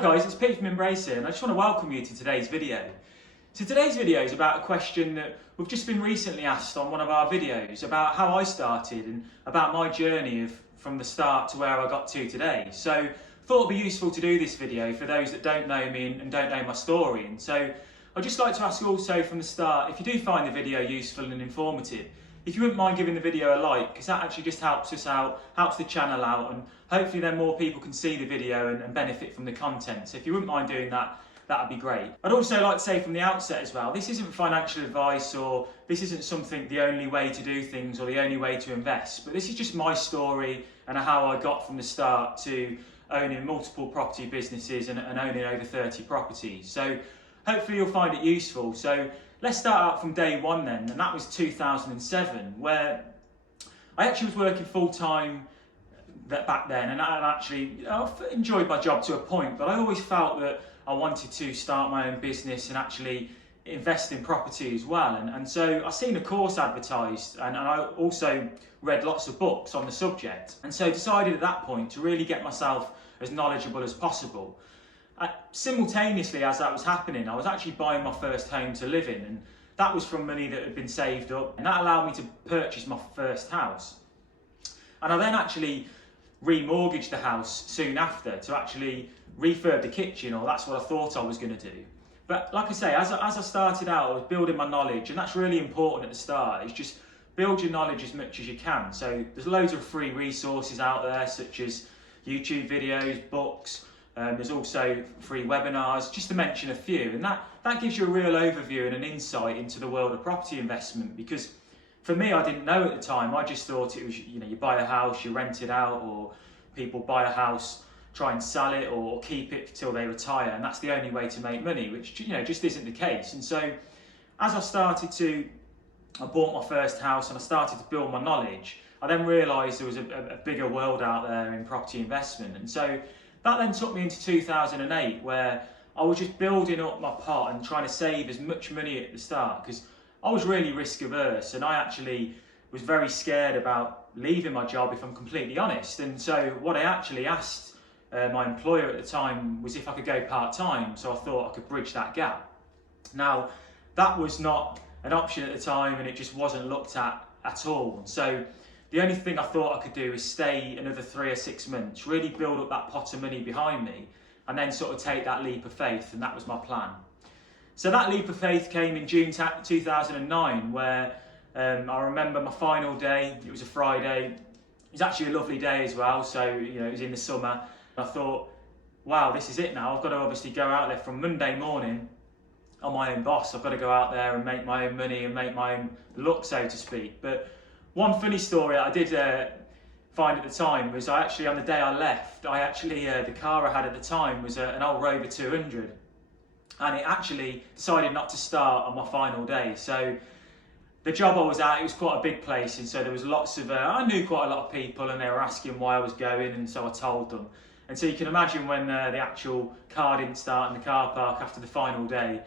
guys, it's Peter from Embrace here, and I just want to welcome you to today's video. So today's video is about a question that we've just been recently asked on one of our videos about how I started and about my journey from the start to where I got to today. So thought it'd be useful to do this video for those that don't know me and don't know my story. And so I'd just like to ask you also from the start, if you do find the video useful and informative, if you wouldn't mind giving the video a like, because that actually just helps us out, helps the channel out, and hopefully then more people can see the video and benefit from the content. So if you wouldn't mind doing that, that'd be great. I'd also like to say from the outset as well, this isn't financial advice, or this isn't something the only way to do things or the only way to invest, but this is just my story and how I got from the start to owning multiple property businesses and owning over 30 properties. So hopefully you'll find it useful. So let's start out from day one then, and that was 2007, where I actually was working full-time back then, and I actually enjoyed my job to a point, but I always felt that I wanted to start my own business and actually invest in property as well. And so I seen a course advertised, and I also read lots of books on the subject, and so decided at that point to really get myself as knowledgeable as possible. Simultaneously as that was happening, I was actually buying my first home to live in, and that was from money that had been saved up, and that allowed me to purchase my first house. And I then actually remortgaged the house soon after to actually refurb the kitchen, or that's what I thought I was going to do. But like I say, as I started out, I was building my knowledge, and that's really important at the start, is just build your knowledge as much as you can. So there's loads of free resources out there, such as YouTube videos, books. There's also free webinars, just to mention a few, and that gives you a real overview and an insight into the world of property investment. Because for me, I didn't know at the time. I just thought it was, you buy a house, you rent it out, or people buy a house, try and sell it or keep it till they retire, and that's the only way to make money, which just isn't the case. And so as I bought my first house and I started to build my knowledge, I then realised there was a bigger world out there in property investment. And so that then took me into 2008, where I was just building up my pot and trying to save as much money at the start, because I was really risk averse, and I actually was very scared about leaving my job, if I'm completely honest. And so what I actually asked my employer at the time was if I could go part-time, so I thought I could bridge that gap. Now, that was not an option at the time, and it just wasn't looked at all. So the only thing I thought I could do is stay another 3 or 6 months, really build up that pot of money behind me, and then sort of take that leap of faith, and that was my plan. So that leap of faith came in June 2009, where I remember my final day. It was a Friday. It was actually a lovely day as well, so it was in the summer. I thought, wow, this is it now. I've got to obviously go out there from Monday morning. I'm my own boss. I've got to go out there and make my own money and make my own luck, so to speak. But one funny story I did find at the time was on the day I left, the car I had at the time was an old Rover 200, and it actually decided not to start on my final day. So the job I was at, it was quite a big place, and so there was lots of, I knew quite a lot of people, and they were asking why I was going, and so I told them. And so you can imagine when the actual car didn't start in the car park after the final day,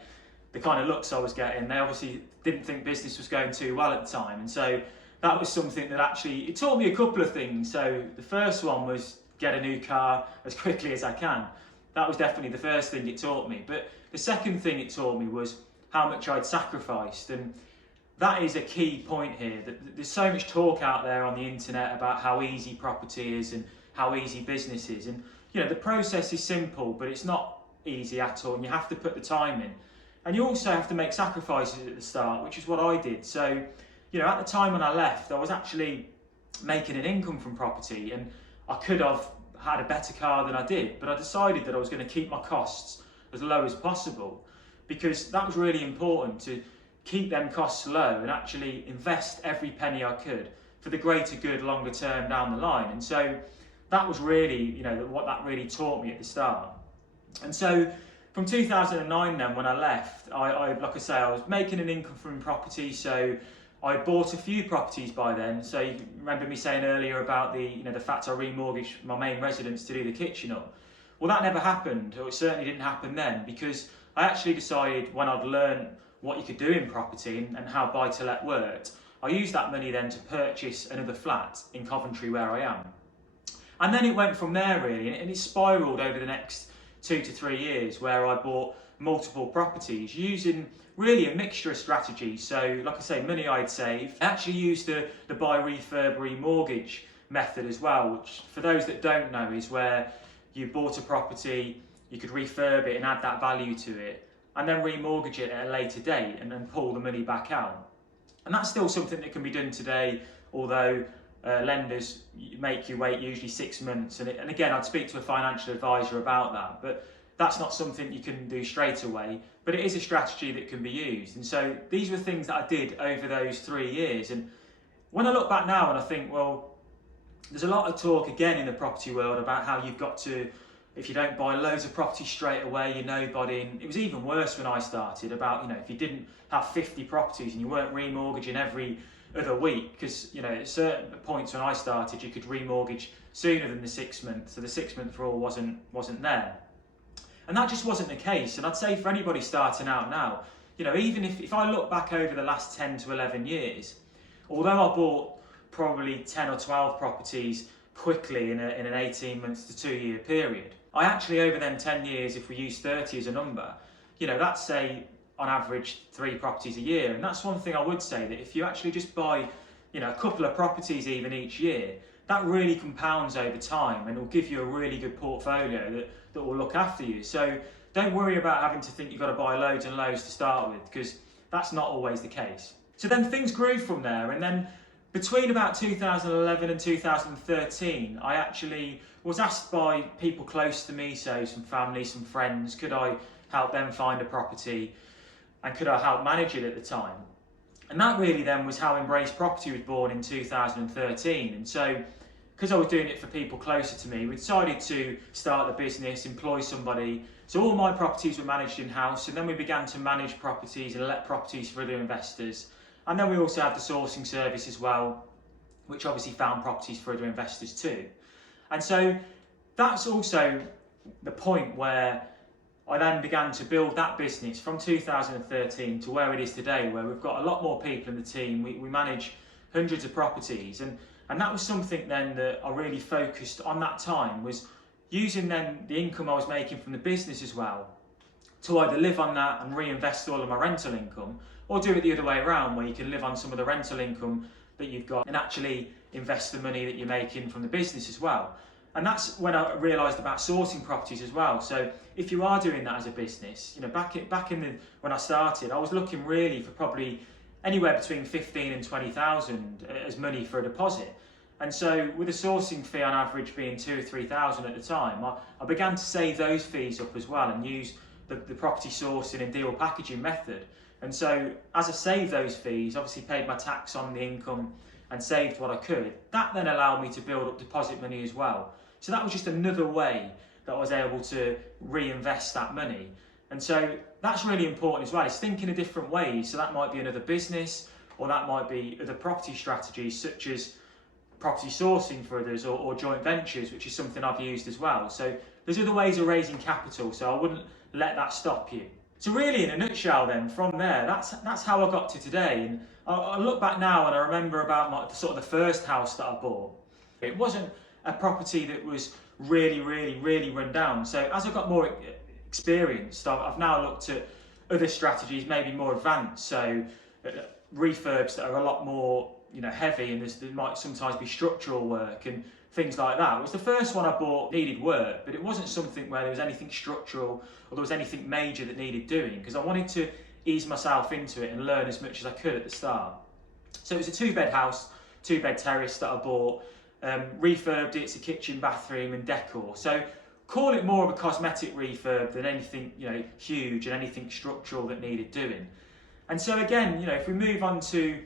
the kind of looks I was getting. They obviously didn't think business was going too well at the time, and so that was something that actually, it taught me a couple of things. So the first one was get a new car as quickly as I can. That was definitely the first thing it taught me. But the second thing it taught me was how much I'd sacrificed. And that is a key point here. That there's so much talk out there on the internet about how easy property is and how easy business is. And the process is simple, but it's not easy at all. And you have to put the time in. And you also have to make sacrifices at the start, which is what I did. So at the time when I left, I was actually making an income from property, and I could have had a better car than I did, but I decided that I was going to keep my costs as low as possible, because that was really important, to keep them costs low and actually invest every penny I could for the greater good longer term down the line. And so that was really, what that really taught me at the start. And so from 2009 then, when I left, I like I say, I was making an income from property, so I bought a few properties by then. So you remember me saying earlier about the fact I remortgaged my main residence to do the kitchen up. Well, that never happened, or it certainly didn't happen then, because I actually decided, when I'd learned what you could do in property and how buy-to-let worked, I used that money then to purchase another flat in Coventry, where I am. And then it went from there really, and it spiralled over the next 2 to 3 years where I bought multiple properties using really a mixture of strategies. So like I say, money I'd saved. I actually used the buy, refurb, remortgage method as well, which for those that don't know is where you bought a property, you could refurb it and add that value to it, and then remortgage it at a later date and then pull the money back out. And that's still something that can be done today, although lenders make you wait usually 6 months. And again, I'd speak to a financial advisor about that, but that's not something you can do straight away, but it is a strategy that can be used. And so these were things that I did over those 3 years. And when I look back now and I think, well, there's a lot of talk again in the property world about how you've got to, if you don't buy loads of property straight away, you're nobody. And it was even worse when I started about, if you didn't have 50 properties and you weren't remortgaging every other week, because, at certain points when I started, you could remortgage sooner than the 6 months. So the 6 month rule wasn't there. And that just wasn't the case. And I'd say for anybody starting out now, even if I look back over the last 10 to 11 years, although I bought probably 10 or 12 properties quickly in an 18 months to 2 year period, I actually over them 10 years, if we use 30 as a number, that's say on average 3 properties a year. And that's one thing I would say, that if you actually just buy, a couple of properties even each year, that really compounds over time and will give you a really good portfolio that will look after you. So don't worry about having to think you've got to buy loads and loads to start with, because that's not always the case. So then things grew from there, and then between about 2011 and 2013, I actually was asked by people close to me, so some family, some friends, could I help them find a property and could I help manage it at the time? And that really then was how Embrace Property was born in 2013. And so, because I was doing it for people closer to me, we decided to start the business, employ somebody. So all my properties were managed in-house, and then we began to manage properties and let properties for other investors. And then we also had the sourcing service as well, which obviously found properties for other investors too. And so that's also the point where I then began to build that business from 2013 to where it is today, where we've got a lot more people in the team. We manage hundreds of properties. And that was something then that I really focused on that time, was using then the income I was making from the business as well to either live on that and reinvest all of my rental income, or do it the other way around, where you can live on some of the rental income that you've got and actually invest the money that you're making from the business as well. And that's when I realised about sourcing properties as well. So if you are doing that as a business, when I started, I was looking really for probably anywhere between 15 and 20,000 as money for a deposit. And so with a sourcing fee on average being 2,000 or 3,000 at the time, I began to save those fees up as well and use the property sourcing and deal packaging method. And so as I saved those fees, obviously paid my tax on the income and saved what I could, that then allowed me to build up deposit money as well. So that was just another way that I was able to reinvest that money. And so that's really important as well, is thinking of different ways. So that might be another business, or that might be other property strategies such as property sourcing for others, or joint ventures, which is something I've used as well. So there's other ways of raising capital, so I wouldn't let that stop you. So really, in a nutshell then, from there, that's how I got to today. And I look back now and I remember about the first house that I bought. It wasn't a property that was really run down. So as I got more experienced, I've now looked at other strategies, maybe more advanced. So refurbs that are a lot more heavy, and there might sometimes be structural work and things like that. It was the first one I bought needed work, but it wasn't something where there was anything structural or there was anything major that needed doing, because I wanted to ease myself into it and learn as much as I could at the start. So it was a 2-bed house, 2-bed terrace that I bought, refurbed it. It's a kitchen, bathroom and decor. So call it more of a cosmetic refurb than anything huge and anything structural that needed doing. And so again, if we move on to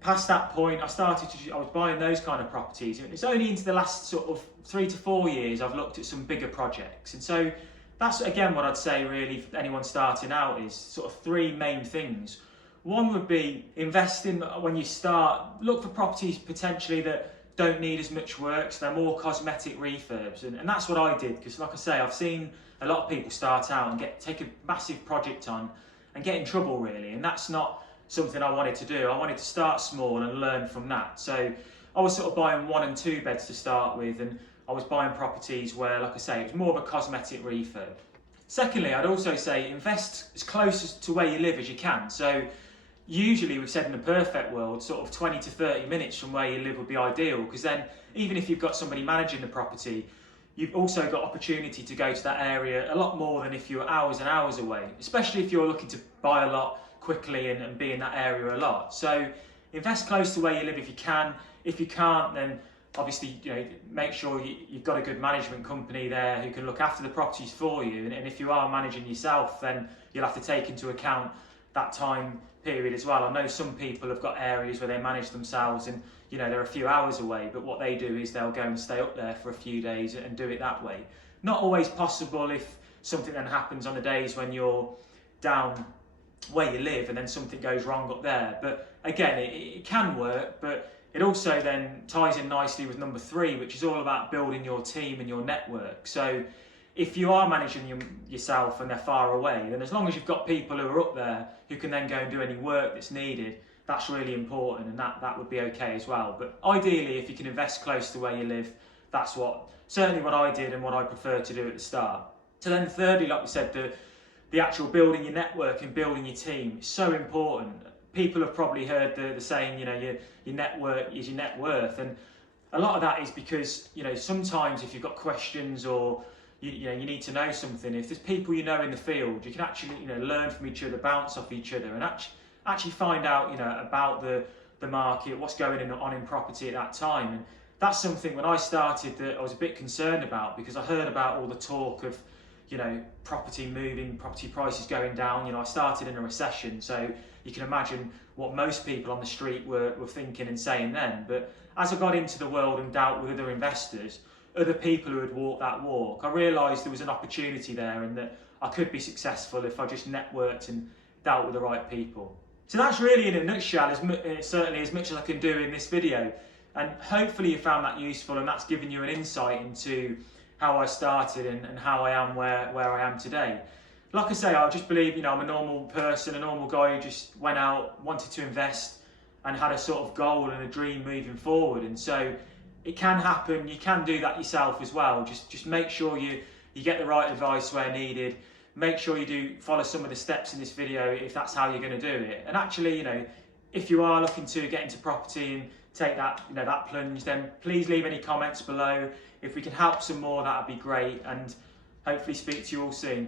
past that point, I was buying those kind of properties. And it's only into the last sort of 3 to 4 years I've looked at some bigger projects. And so that's again what I'd say really for anyone starting out, is sort of 3 main things. One would be investing when you start. Look for properties potentially that don't need as much work, so they're more cosmetic refurbs. And that's what I did, because like I say, I've seen a lot of people start out and take a massive project on and get in trouble really, and that's not something I wanted to do. I wanted to start small and learn from that. So I was sort of buying 1 and 2 beds to start with, and I was buying properties where, like I say, it was more of a cosmetic refurb. Secondly, I'd also say invest as close to where you live as you can. So usually we've said in the perfect world, sort of 20 to 30 minutes from where you live would be ideal, because then even if you've got somebody managing the property, you've also got opportunity to go to that area a lot more than if you're hours and hours away, especially if you're looking to buy a lot quickly and be in that area a lot. So invest close to where you live if you can. If you can't, then obviously, make sure you've got a good management company there who can look after the properties for you. And if you are managing yourself, then you'll have to take into account that time period as well. I know some people have got areas where they manage themselves and they're a few hours away, but what they do is they'll go and stay up there for a few days and do it that way. Not always possible if something then happens on the days when you're down where you live and then something goes wrong up there. But again, it can work, but it also then ties in nicely with number 3, which is all about building your team and your network. So if you are managing yourself and they're far away, then as long as you've got people who are up there who can then go and do any work that's needed, that's really important, and that would be okay as well. But ideally, if you can invest close to where you live, that's certainly what I did and what I prefer to do at the start. So then thirdly, like we said, the actual building your network and building your team is so important. People have probably heard the saying, your network is your net worth, and a lot of that is because sometimes if you've got questions or you need to know something, if there's people in the field, you can actually learn from each other, bounce off each other, and actually find out about the market, what's going on in property at that time. And that's something when I started that I was a bit concerned about, because I heard about all the talk of property moving, property prices going down. I started in a recession, so you can imagine what most people on the street were thinking and saying then. But as I got into the world and dealt with other investors, other people who had walked that walk, I realised there was an opportunity there and that I could be successful if I just networked and dealt with the right people. So that's really in a nutshell, certainly as much as I can do in this video. And hopefully you found that useful, and that's given you an insight into how I started and how I am where I am today. Like I say, I just believe, I'm a normal person, a normal guy who just went out, wanted to invest and had a sort of goal and a dream moving forward. And so it can happen, you can do that yourself as well. Just make sure you get the right advice where needed. Make sure you do follow some of the steps in this video if that's how you're going to do it. And actually, if you are looking to get into property and take that, that plunge, then please leave any comments below. If we can help some more, that would be great, and hopefully speak to you all soon.